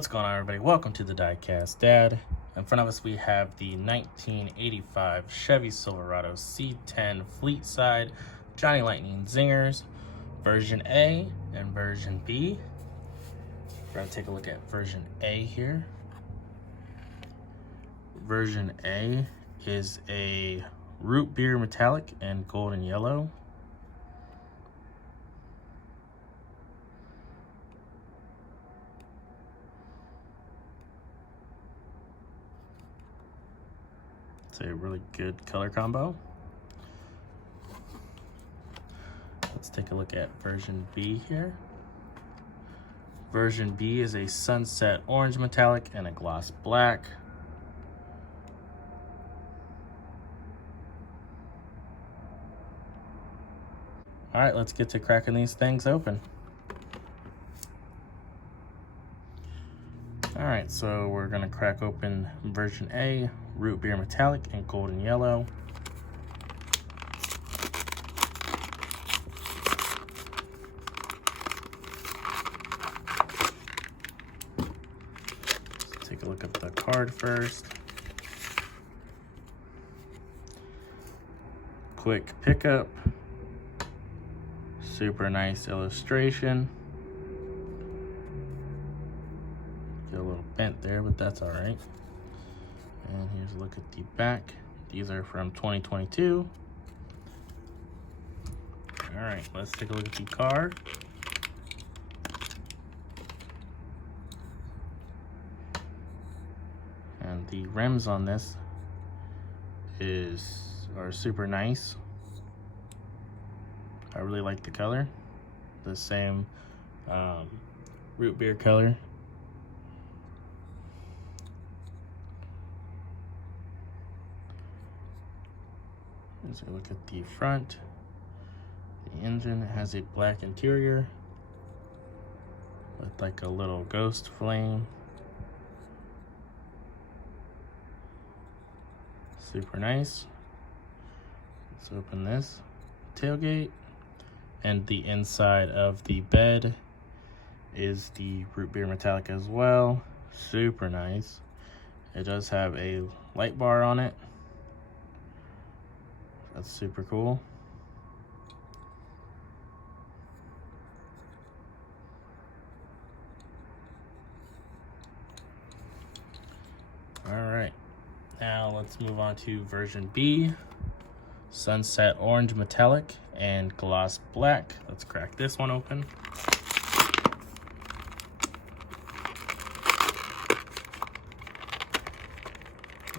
What's going on, everybody? Welcome to the Diecast. Dad, in front of us we have the 1985 Chevy Silverado C10 Fleetside Johnny Lightning Zingers, version A and version B. We're going to take a look at version A here. Version A is a root beer metallic and golden yellow. It's a really good color combo. Let's take a look at version B here. Version B is a sunset orange metallic and a gloss black. All right, let's get to cracking these things open. All right, so we're gonna crack open version A, root beer metallic and golden yellow. Let's take a look at the card first. Quick pickup. Super nice illustration. Get a little bent there, but that's all right. And here's a look at the back. These are from 2022. All right, let's take a look at the card. And the rims on this are super nice. I really like the color. The same root beer color. Let's look at the front. The engine has a black interior with like a little ghost flame. Super nice. Let's open this tailgate. And the inside of the bed is the root beer metallic as well. Super nice. It does have a light bar on it. That's super cool. All right, now let's move on to version B. Sunset orange metallic and gloss black. Let's crack this one open.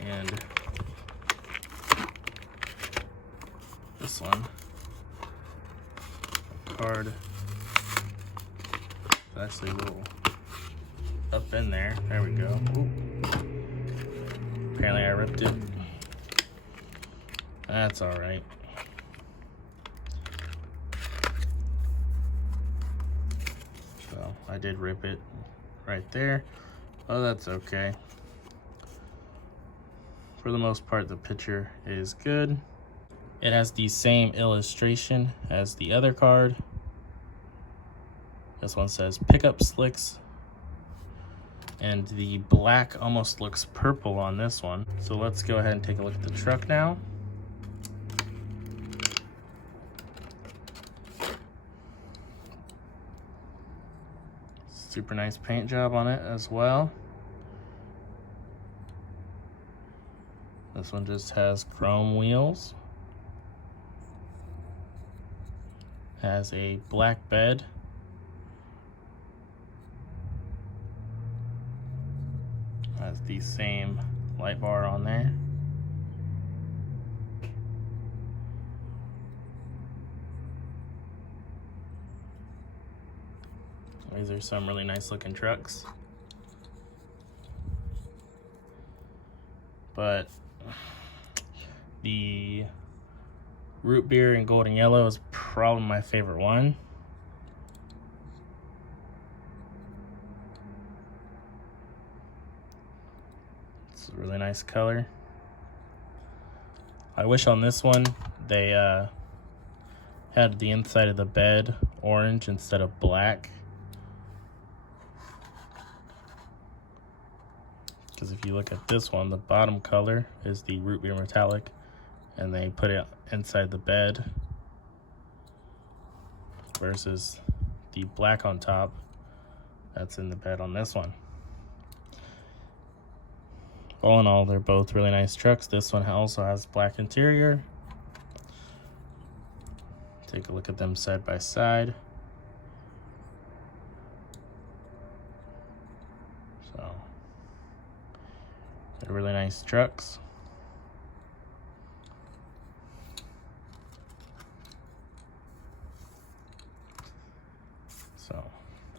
And this one, card, it's actually a little up in there. There we go. Ooh. Apparently I ripped it. That's all right. So I did rip it right there. Oh, that's okay. For the most part, the picture is good. It has the same illustration as the other card. This one says pickup slicks. And the black almost looks purple on this one. So let's go ahead and take a look at the truck now. Super nice paint job on it as well. This one just has chrome wheels. Has a black bed. Has the same light bar on there. These are some really nice looking trucks. But the root beer and golden yellow is probably my favorite one. It's a really nice color. I wish on this one they had the inside of the bed orange instead of black. Because if you look at this one, the bottom color is the root beer metallic, and they put it inside the bed, versus the black on top that's in the bed on this one. All in all, they're both really nice trucks. This one also has black interior. Take a look at them side by side. So they're really nice trucks. So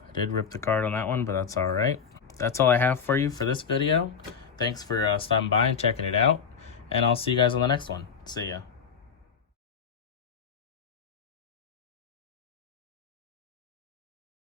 I did rip the card on that one, but that's all right. That's all I have for you for this video. Thanks for stopping by and checking it out, and I'll see you guys on the next one. See ya.